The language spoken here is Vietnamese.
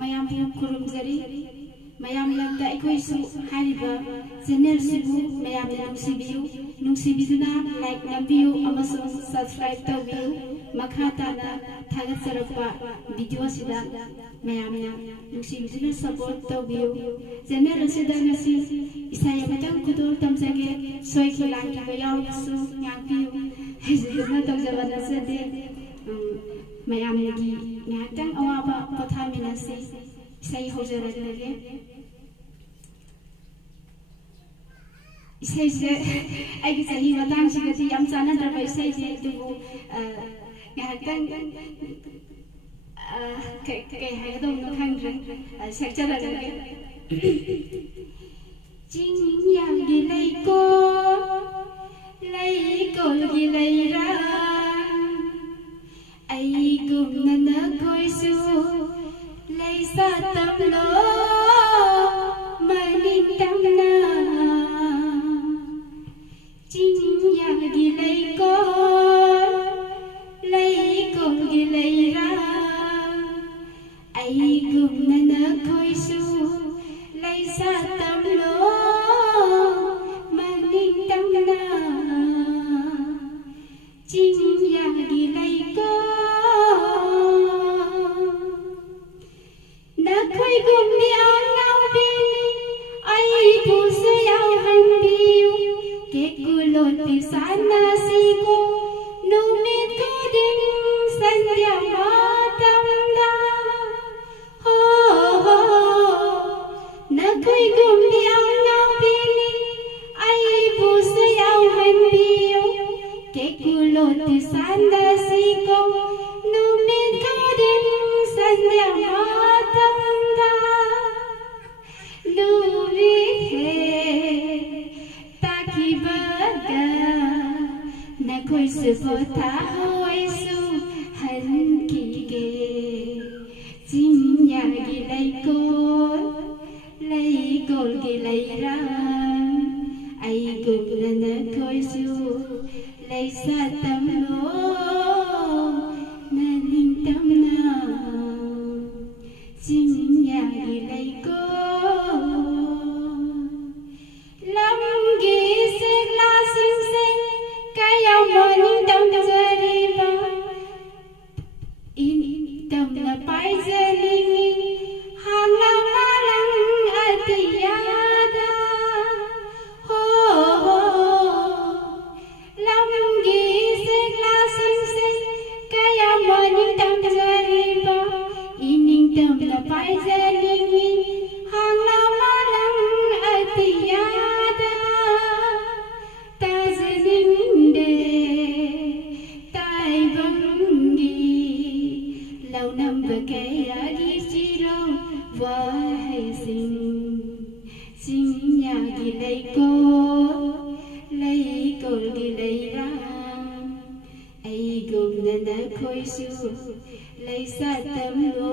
mayam kurumjari mayam lamda aikoisu hariba channel sibu mayam nungsibiu like nambiu amasung subscribe tawbiu makha tana thagatsarapa video sida mayam nungsibiu support tawbiu channel sida ngasi isaya batang kudol tamjage soi khilangi bayaw su ngangpiu hizna tamjabana sade mayam gi ngakang awaba pathamina se isai hojaraglage isai se ai sahi batang sigati yam chana darba isai se tubu ngakang ke haidom no khangre sakjaraglage jing yang gi leiko gi leira ai gum na koi su lei sa tam lo manin tam na jing yang gi lei ko gi lei ra ai gum na koi su lei sa tam lo manin tam na jing yang gi lei ko khoi gum đi ao ngao bi ai thu se ao han biu ke ku lo ti sana si ko nu me ko ding san ya ma tam da ho na khoi gum đi ao ngao bi ai thu se ao han biu ke ku lo ti sana si ko nu me ko ding san ya ma khoi se pho tha hoi su han ki ge jing ya gi lai kol gi lai ra ai gum na khoi su lai sa tam lo na ning tam na jing ya gi lai ko lam gi se la sing se kaya morning dam jari ba in dam na pai jali hana malang atiyada ho lam gi se glassing se kaya morning dam jari ba in dam na pai jali hana malang atiyada nam beke agi siro vai sing ya gi lei ko gi lei ra ai gum na khoi su lei sa tam lo